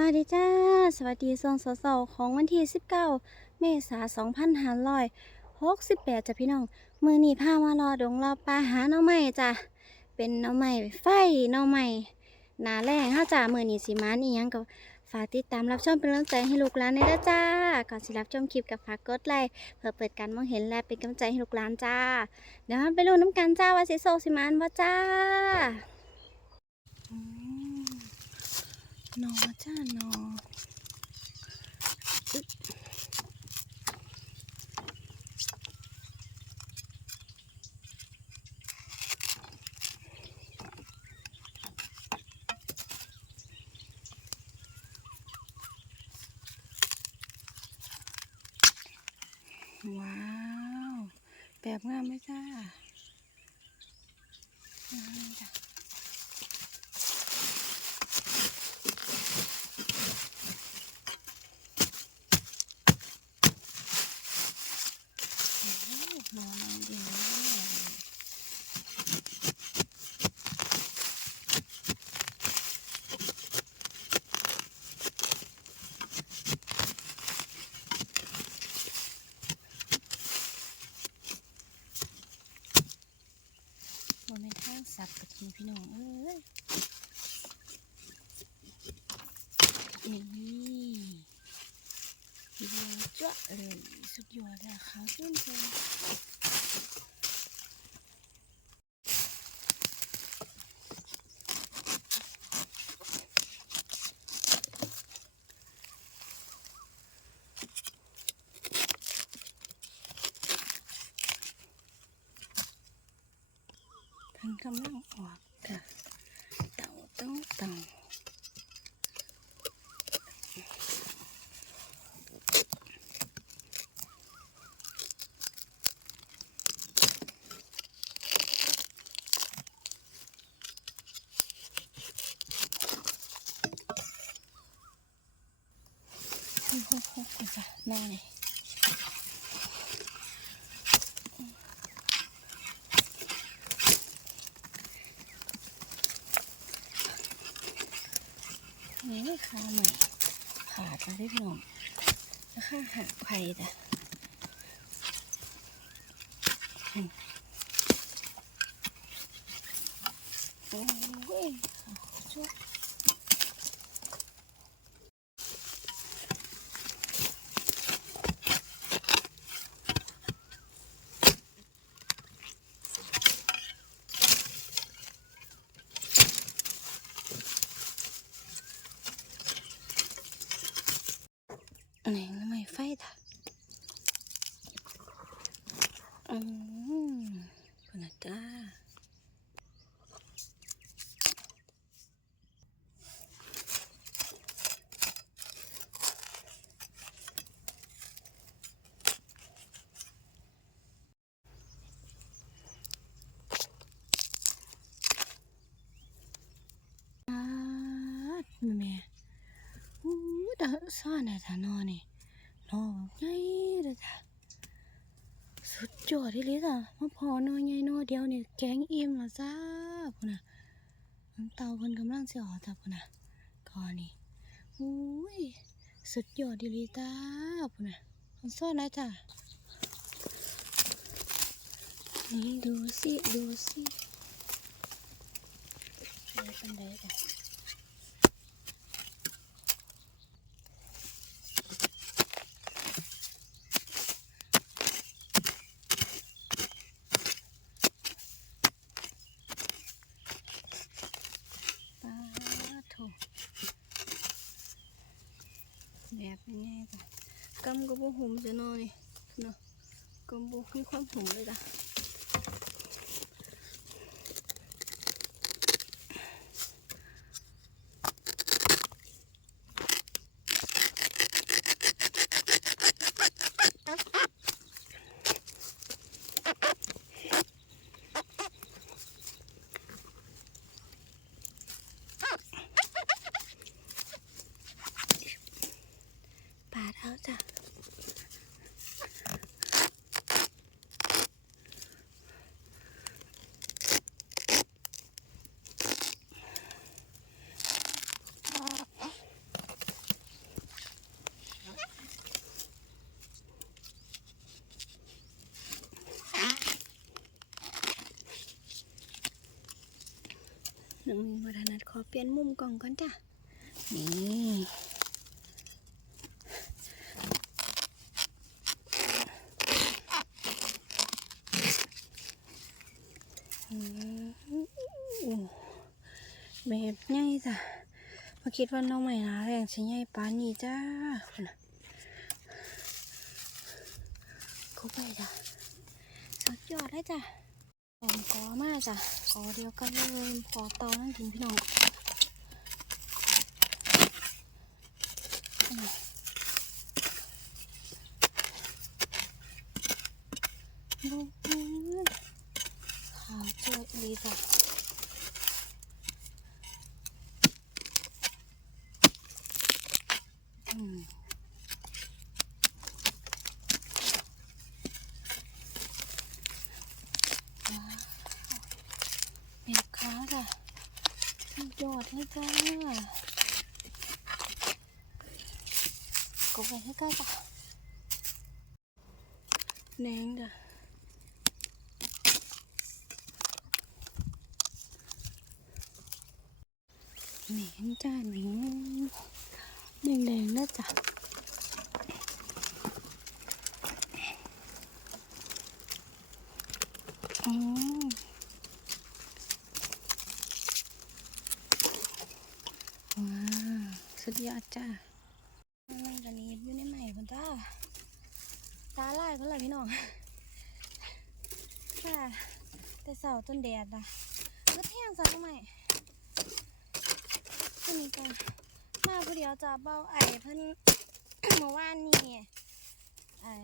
วัสดีจ้า สวัสดีส่งสาวของวันที่ 19 เมษายน2568จ้ะพี่น้อง มือนี้พามารอดงรอปลาหาหน่อไม้จ้ะ เป็นหน่อไม้ไฟหน่อไม้หนาแรงเฮาจ้ามือนี้สิมานี่ยังก็ฝากติดตามรับชมเป็นกำลังใจให้ลูกหลานในเด้จ้า ก่อนสิรับชมคลิปกับฝากกดไลค์เพื่อเปิดการมองเห็นและเป็นกำลังใจให้ลูกหลานจ้า เดี๋ยวเราไปรู้น้ำกันจ้าว่าสิโซสิมานบ่จ้า นอจ้านออึ๊บว้าว แบบงามไหมจ้างามจ้ะ นอนนอนเดียวมันเป็นทางสับกะทิพี่น้องเอ้ย นี่เดียว จ้ะเลยสุดยอดเลยขาวเพื่อนม เพิ่นกำลังออกค่ะเต่าต้องเต่าโอ้โหโอ้โหจ้ะนอนนี่นี่ขาใหม่ขาดมาได้พี่น้องแล้วข้าหักไผ่จ้ะโอ้ยจุ๊บ นทำไม่ไฟถ่ะอืมคุณอาจ้าแม่อู้ดาซ่อนอะท่านอนี่อใหญ่เลยจ้ะสุด ยอดที่ลิจ้ะมาพอนอใหญ่นอเดียวเนี่ยแกงอิ่มแล้วจ้าพุ่นน่ะน้ำเตาเพิ่นกำลังเสิออกจ้ะพุ่นน่ะก่อนี่อุ้ยสุดยอดที่ลิจ้าพุ่นน่ะมันซ่อนนะจ้ะนี่ดูสิดูสิเป็นไดจ้ะ ปาโถแบบนี้ไงจ้ะกำก็ บ่หุ่มจะนอนนี่เนาะก็บ่มีความหุ่มเลยจ้ะ ขอเปลี่ยนมุมกล่องก่อนจ้ะ นี่อืมแบบใหญ่จ้ะมาคิดว่าน้องใหม่นาแรงสิใหญ่ปานนี้จ้าพุ่นน่ะเข้าไปจ้ะสุดยอดเลยจ้ะผมกอมากจ้ะ กอเดียวกันเลยขอเตานั่งกินพี่น้องลูกนี้ขาวเจออีจ้ะอืมว้าว เบ็ดขาจ้ะสุดยอดเลยจ้าก็ไปให้ใกล้จ้ะแหนงจ้ะเหม็นจ้าเหม็นแดงแดงๆนะจ้ะอืมว้าว สุดยอดจ้ามันกันนี้อยู่ในใหม่คุณจ้าตาลายเพื่อนเลยพี่น้องค่ะแต่เสาต้นแดดอะก็แท่งซะทำไมอันนี้ก็มาผู้เดียวจะเบาไอ้เพิ่นเมื่อวานนี่ไอ้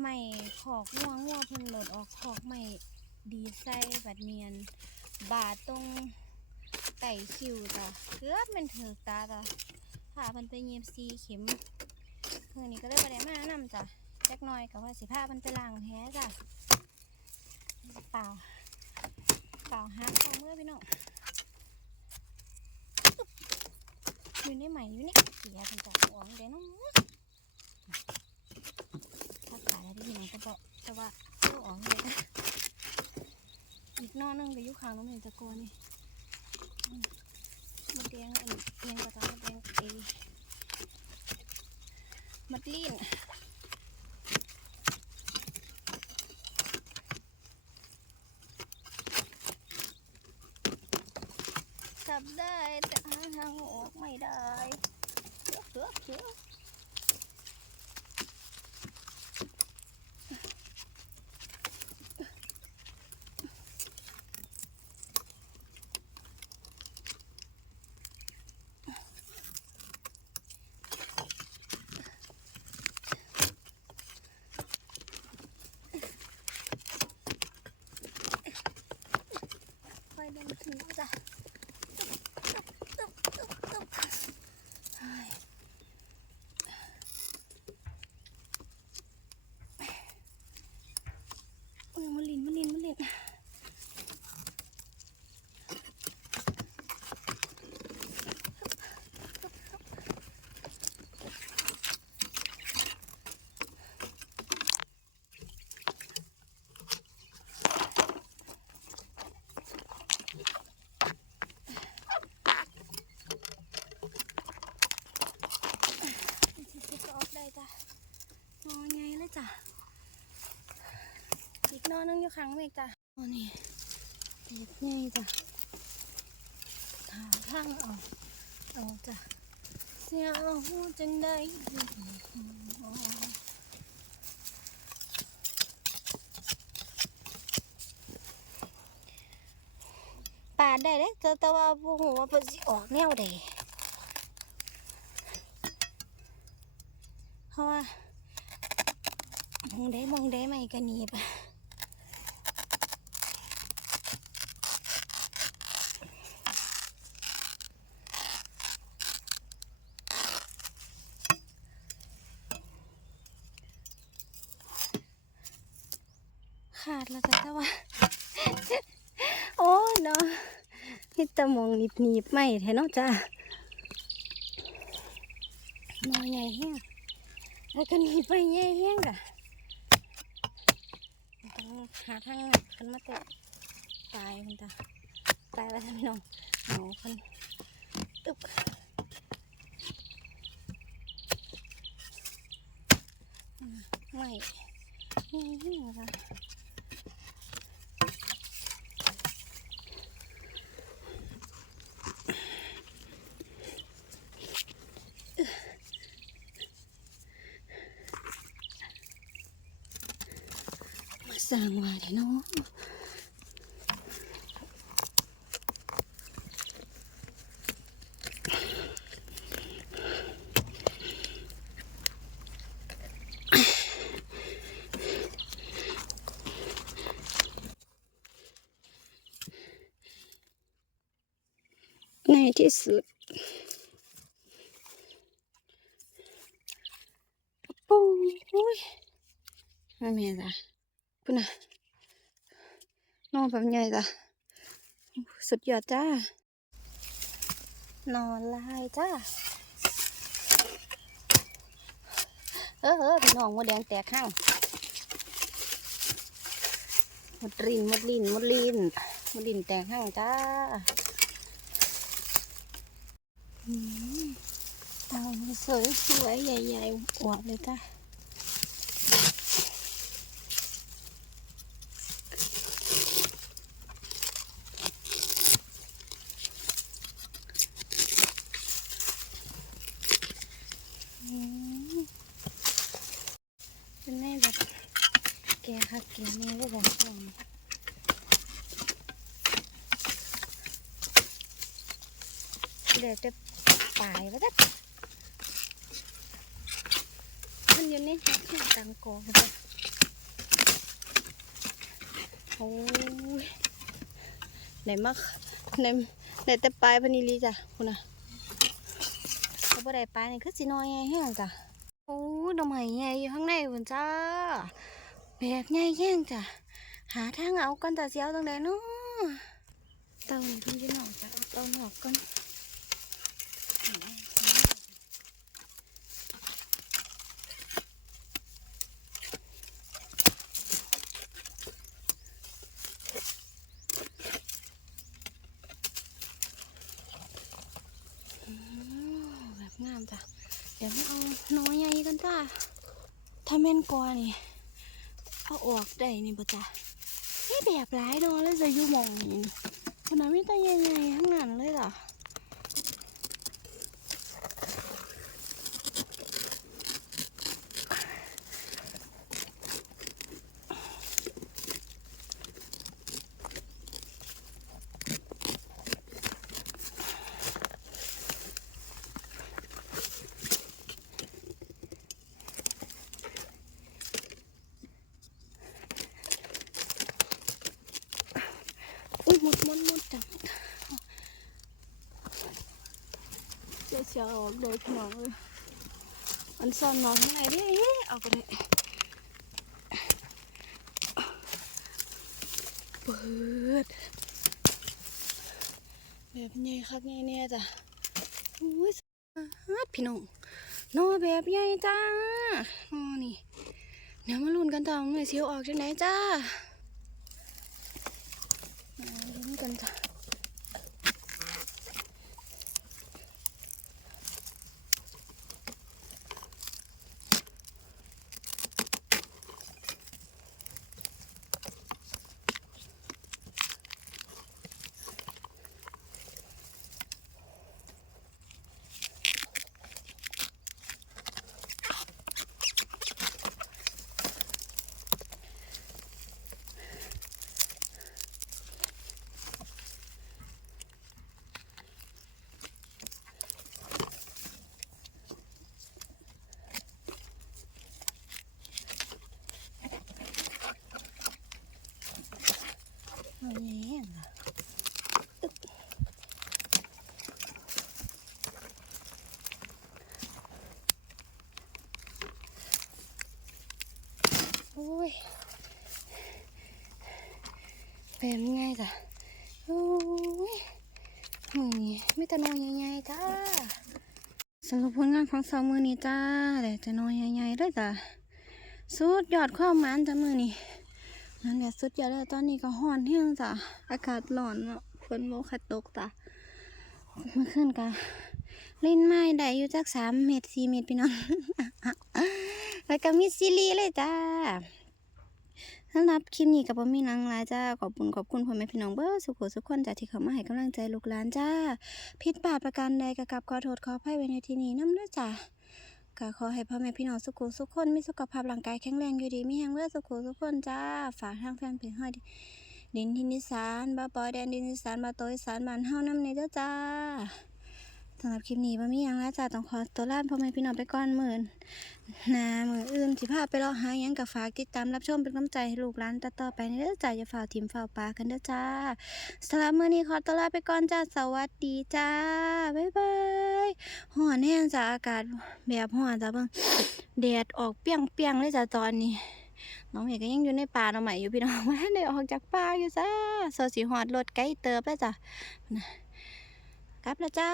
ไม่ขอกง่วงง่วงเพิ่นหลดออกขอกไม่ดีไซน์บัดเนียน บาดตรง ไต่คิวจ้ะเกือบเป็นถือตาจ้ะพาเพิ่นไปเย็บซีเข็มเพื่อนี้ก็เลยไปได้มานำจ้ะจักหน่อยกับว่าสิพาเพิ่นไปล้างแผลจ้ะเปล่าเปล่าฮักเอาเมื่อพี่น้องอยู่ในใหม่อยู่นี่เสียถึงจะออกเดี๋ยวน้องถ้าขายได้ที่น้องก็บอกแต่ว่าเอาออกเลยนะอีกนอกนึงก็อยุคางน้องหนึ่งตะโกนนี่ มมดแดงอันเอียงกระตามดแดงเอมัดลีนจับได้แต่หาทางออกไม่ได้เขือเขียวเขียวค่อยเดินถึงจ้ะ โอ้ยมันลินมันลินมันลินจะออกได้จ้ะนอนไงเลยจ้ะ อีกนอนนึงอยู่ข้างเมฆจ้ะโอ้นี่เจ็บไงจ้ะหาทางออกเอาจ้ะเสียหูจังได้ปาดได้เด้แต่แต่ว่าบ่ฮู้ว่าเพิ่นสิออกแนวใดเพราะว่ามองได้มองได้ไหมกันนีบขาด แล้วจ้ะแต่ว่า โอ้เนาะนี่ตะมองหนีบหนีบไม่แท้เนาะจ้ะนอนใหญ่แห้งแล้วก็หนีบไปใหญ่แห้งจ้ะต้องหาทางงัดกันมาเตะตายมันจ้ะตายแล้วจ้ะพี่น้องเอาคนตึบอืมไม่นี่นะคะมา สร้างว่าเดี๋ยวเนา แบบใหญ่จ้ะสุดยอดจ้านอนลายจ้าเออเออพี่น้องมดแดงแตกข้างมดลินมดลินมดลินมดลินแตกข้างจ้าอืมเตาสวยสวยๆใหญ่ๆอวบเลยจ้ะอืมเป็นแม่แบบแกค่ะ แม่ได้แบบนี้เดี๋ยวจะปลายไวะจ๊ะมันอยู่ในหักหน้าตังโกะจ้ะโอ้ยไหนมากไหนไหนแต่ปลายพันนีลีจ้ะคุณน่ะถ้าบ่ได้ปลายนี่คือสิน้อยไงแห้งจ้ะโอ้ยดอกไม้ใหญ่อยู่ข้างในพุ่นจ้า แบกใหญ่แห้งจ้ะ หาทางเอากันแต่เสียวตรงไหนเนาะเต้านี่เพิ่นจะนอกจ้ะเอาเต้าหนอกก่อนแบบงามจ้ะ เดี๋ยวไม่เอาน้อยใหญ่กันจ้าถ้าแม่นกว่านี่ เอาออกได้นี่บ่จ้ะนี่แบบหลายดอกเลยจะอยู่มองนี่คนนั้นไม่ต้องใหญ่ๆทั้งนั้นเลยเหรอยหมดหมดหมดจังเจะออกเลยพี่น้องเลยอันซ่อนนอนข้างในดิเอาไปเลยเปิดแบบใหญ่คักใหญ่เนี่ยจ้ะอุ้ยฮัดพี่น้องนอแบบใหญ่จ้านอนี่เดี๋ยวมาลุ้นกันต่อว่าแม่เสียวออกจากไหนจ้า อ้ยเป็นไงจ้ะโอ้ยมือนี้ไม่แต่นอนใหญ่ๆจ้าสรุปผลงานของสองมือนี้จ้าแต่จะนอนใหญ่ๆเลยจ้ะสุดยอดความมันจ้ะมือนี้นั่นแหละสุดยอดเลยตอนนี้ก็ฮ้อนเฮียงจ้ะอากาศร้อนเนาะฝนโมคัดตกจ้ะเมื่อคืนกะลิ้นไม้ได้อยู่จักสามเม็ดสี่เม็ดพี่น้อง แล้วก็มีซีรีส์เลยจ้า สำหรับคลิปนี้กับผมมีนังลายจ้า ขอบคุณขอบคุณพ่อแม่พี่น้องเบอร์สุขสุขคนจ้าที่เขามาให้กำลังใจลูกหลานจ้า ผิดบาทประการใดก็กลับขอโทษขออภัยไว้ในที่นี้น้ำด้อจ้าก็ขอให้พ่อแม่พี่น้องสุขสุขคนมีสุขภาพร่างกายแข็งแรงอยู่ดีมีแรงเบอร์สุขสุขคนจ้า ฝากทางแฟนเพจห้อยดินทินิสานบ้าปอยแดนดินทินิสานบ้าโตยสานบ้านเฮาน้ำในเด้อจ้า สำหรับคลิปนี้บ่มียังแล้วจ้าต้องขอตัวลาพ่อแม่พี่น้องไปก่อนหมื้อนนามืออื่นสิพาไปเลาะหายังก็ฝากติดตามรับชมเป็นกำลังใจให้ลูกหลานต่อไปในเด้อจ้าอย่าฝ่าทิมฝ่าปลากันเด้อจ้าสำหรับมื้อนี้ขอตัวลาไปก่อนจ้าสวัสดีจ้าบ๊ายบายฮ้อนแห้งจ้าอากาศแบบฮ้อนจ้าเบิ่งแดดออกเปรี้ยงๆเลยจ้าตอนนี้น้องเมย์ก็ยังอยู่ในป่าเนาะใหม่อยู่พี่น้องว่าได้ออกจากป่าอยู่จ้าโซสีหอดรถไกลเติบแล้วจ้ะนะ กลับแล้วจ้า